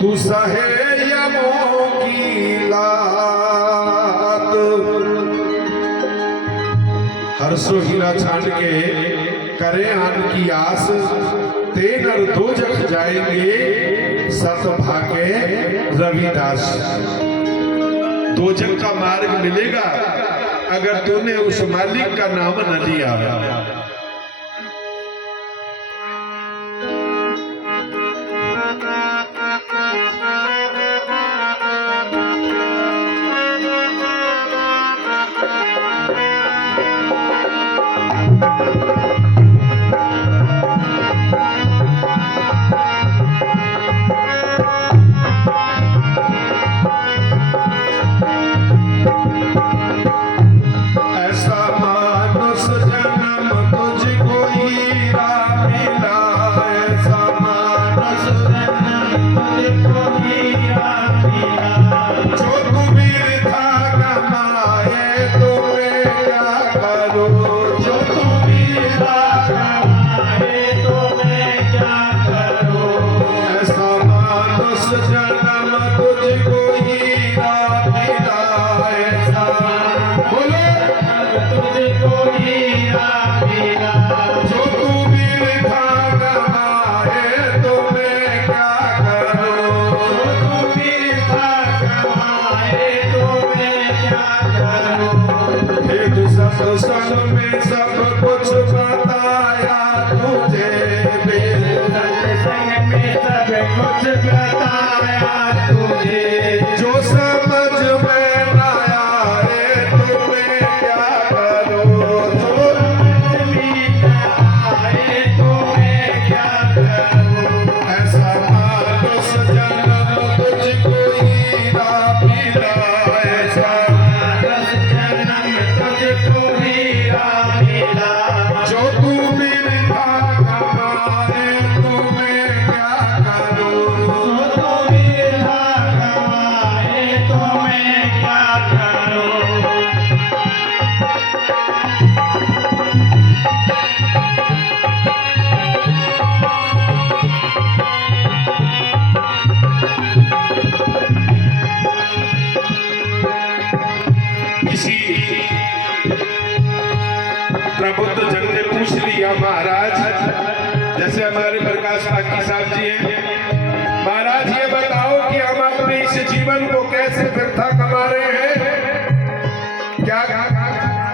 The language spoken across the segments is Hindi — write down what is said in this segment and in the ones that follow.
तू सहे यमों की लात। हर सो हीरा छान के करे आन की आस, ते नर दो जख जाएंगे सत भागे रविदास। दो जग का मार्ग मिलेगा अगर तूने उस मालिक का नाम न लिया। प्रबुद्ध जन ने पूछ लिया महाराज, जैसे हमारे प्रकाश पाकी साहब जी हैं, महाराज ये बताओ कि हम अपने इस जीवन को कैसे व्यर्था कमा रहे हैं, क्या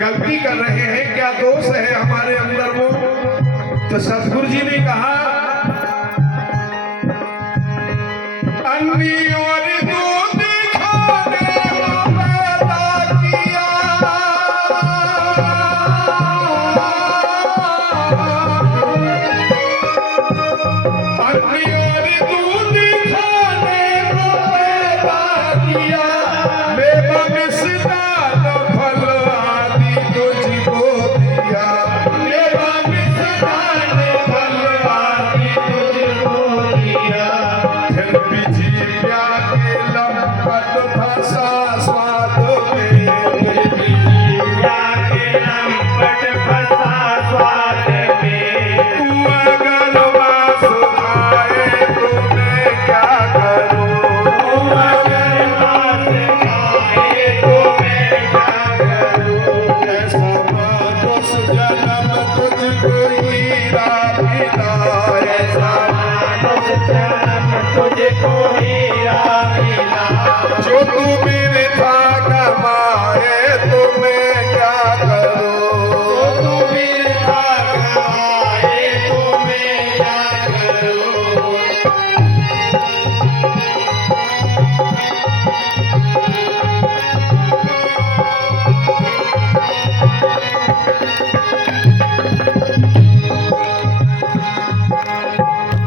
गलती कर रहे हैं, क्या दोष है हमारे अंदर वो। तो सतगुरु जी ने कहा अन्नी और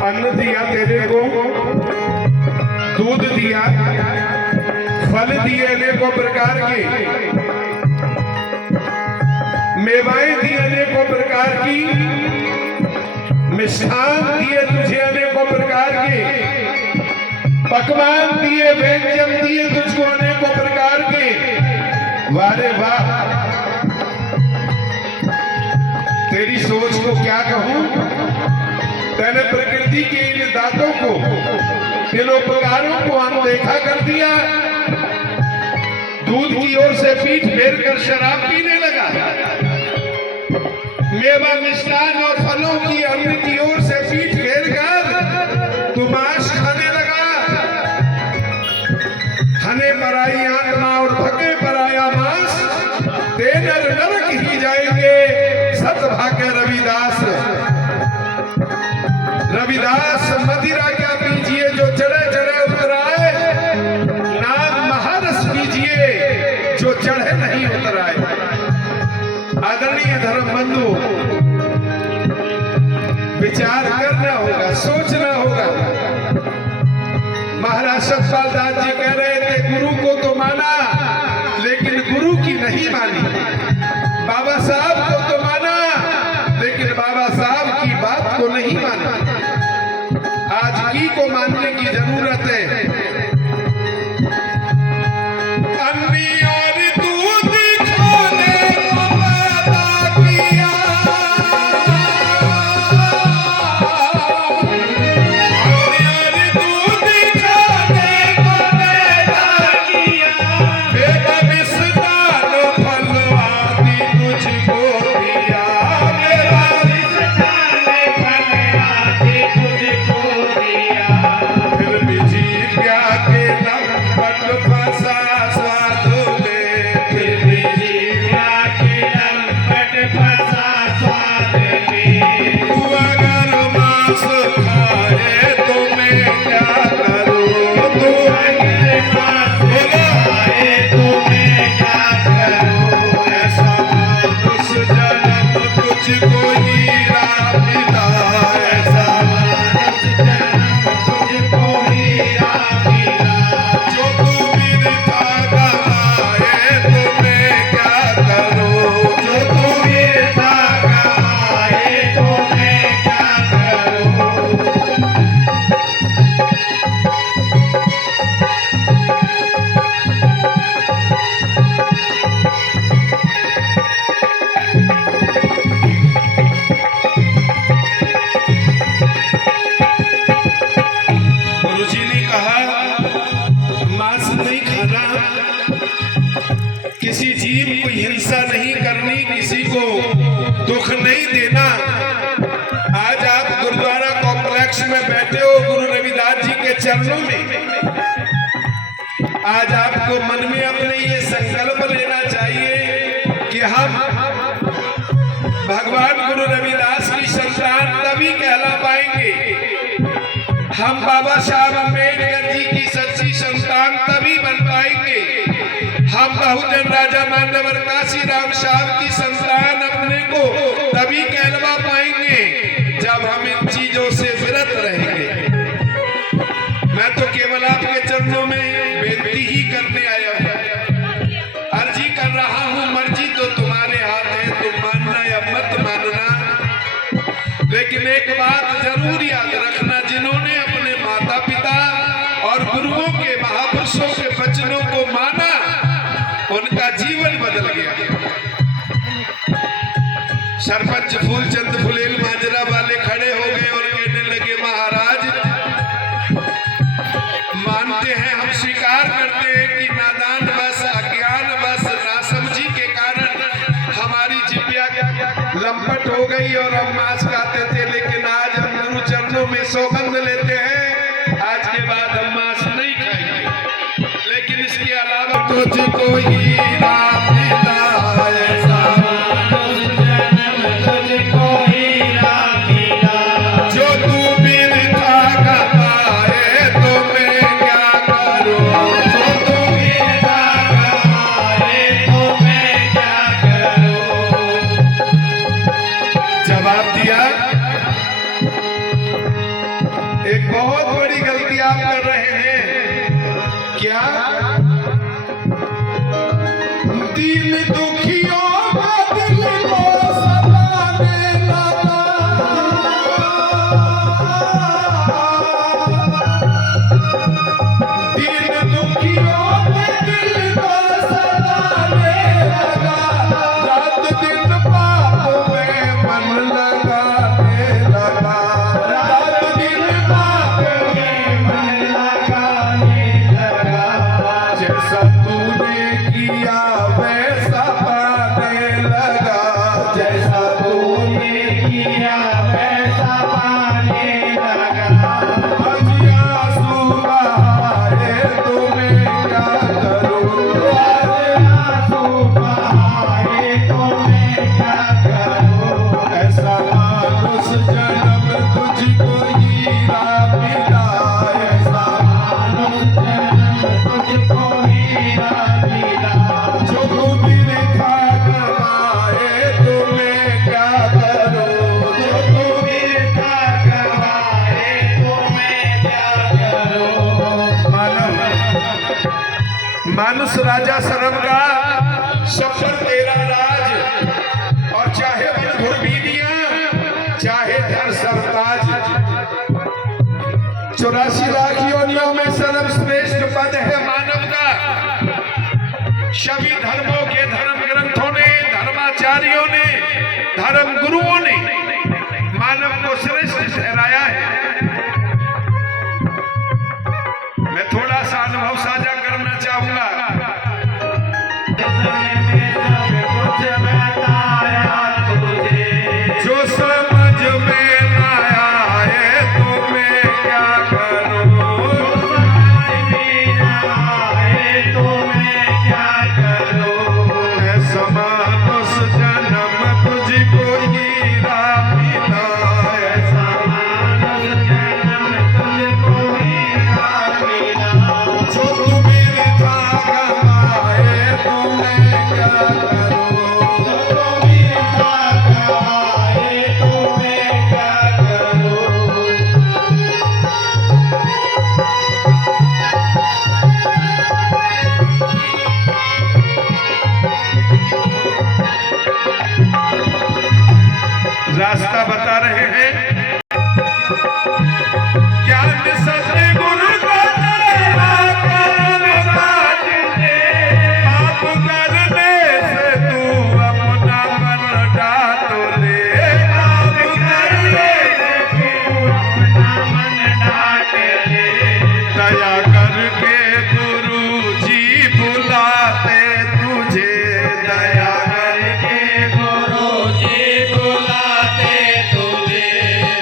अन्न दिया तेरे को, दूध दिया, फल दिए अनेकों प्रकार के, मेवाएं दी अनेकों प्रकार की, मिष्ठान दिए तुझे अनेकों प्रकार के, पकवान दिए, व्यंजन दिए तुझको अनेकों प्रकार के। वारे वाह, तेरी सोच को क्या कहूं। मैंने प्रकृति के इन दातों को इन उपकारों को अनदेखा कर दिया। दूध की ओर से पीठ फेर कर शराब पीने लगा, मेवा मिष्ठान और फलों की अन्न की ओर से पीठ फेर कर तू मांस खाने लगा। खाने पराई आत्मा और थके पराया मांस ते नरक ही जाएंगे। सत भाग्य रविदास, रविदास मदिरा क्या पीजिए जो चढ़े चढ़े उतराए, नाम महारस पीजिए जो चढ़े नहीं उतराए। आदरणीय धर्म बंधु, विचार करना होगा, सोचना होगा। महाराज सतपाल दास जी कह रहे थे गुरु को तो माना लेकिन गुरु की नहीं मानी, बाबा साहब को तो माना लेकिन बाबा साहब की बात को नहीं माना। आज की को मानने की जरूरत है। किसी जीव को हिंसा नहीं करनी, किसी को दुख नहीं देना। आज आप गुरुद्वारा कॉम्प्लेक्स में बैठे हो गुरु रविदास जी के चरणों में। आज आपको मन में अपने ये संकल्प लेना चाहिए कि हम भगवान गुरु रविदास की संतान तभी कहला पाएंगे, हम बाबा साहब अम्बेडकर जी की सच्ची संतान तभी बन पाएंगे, हम बहुजन राजा मान्यवर काशीराम साहब की संतान अपने को तभी कहलवा पाएंगे जब हम इन चीजों से विरत रहेंगे। मैं तो केवल आपके चरणों में बेनती ही करने आया हूँ, अर्जी कर रहा हूँ। मर्जी तो तुम्हारे हाथ है, तुम मानना या मत मानना। लेकिन एक बात जरूर याद रखना, जिन्होंने अपने माता पिता और गुरुओं के महापुरुषों के वचनों को माना उनका जीवन बदल गया। सरपंच फूलचंद फुलेल माजरा वाले खड़े हो गए और कहने लगे, महाराज मानते हैं, हम स्वीकार करते हैं कि नादान बस, अज्ञान बस, नासमझी के कारण हमारी जिब्या लंपट हो गई और हम मांस खाते थे। लेकिन आज हम गुरु चरणों में सौगंध लेते हैं, आज के बाद हम मांस नहीं खाएंगे। लेकिन इसके अलावा तुझको ही राम मिला ऐसा, तुझको ही राम मिला, जो तू बिरथा कमाए तो मैं क्या करूं, जो तू बिरथा कमाए तो मैं क्या करूं। जवाब दिया, एक बहुत बड़ी गलती आप कर रहे हैं। क्या? दिल दुखियों का दिल को सताने लगा, दिल दुखियों के दिल को सताने लगा, रात दिन पाप में मन लगाने लगा, रात दिन पाप में मन मानुष राजा शर्म का, सब पर तेरा राज, और चाहे बन बीवियां, चाहे धन सरताज। 84 लाख योनियों में सर्वश्रेष्ठ पद है मानव का। सभी धर्मों के धर्म ग्रंथों ने, धर्माचार्यों ने, धर्म गुरुओं ने मानव को श्रेष्ठ ठहराया है। मैं थोड़ा सा अनुभव साझा करना चाहूंगा। जो समझ में ना आए तो मैं क्या करूं, है समान उस जन्म तुझको हीरा मिला, है समान उस जन्म तुझको हीरा मिला। जो तू मेरे था कमाए तो मैं क्या करूं, जो मेरे था कमाए तो मैं क्या करूं। रास्ता बता रहे हैं, ज्ञान सतगुरु को तेरा कर्म काज दे, पाप करने से तू अपना मन डाट ले, पाप करने से तू अपना मन डाट ले। दया करके गुरु जी बुलाते तुझे, दया करके गुरु जी बुलाते तुझे।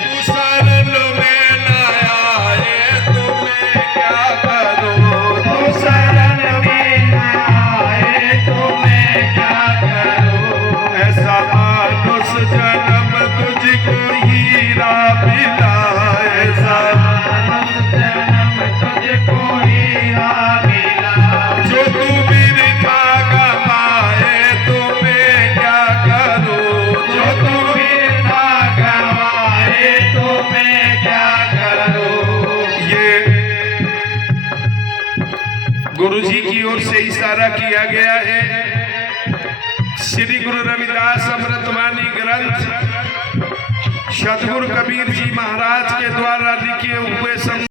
तू शरण में न आए तो मैं क्या करूं, तू शरण में न आए तो मैं क्या करूं। ऐसा मानुष जन्म तुझको हीरा मिला, ऐसा मानुष जन्म तुझको हीरा मिला। जो तू बिरथा कमाए तो मैं क्या करूं, जो तू बिरथा कमाए तो मैं क्या करूं। ये गुरु जी की ओर से इशारा किया गया है। श्री गुरु रविदास अमृतवाणी ग्रंथ सदगुरु कबीर जी महाराज के द्वारा लिखे हुए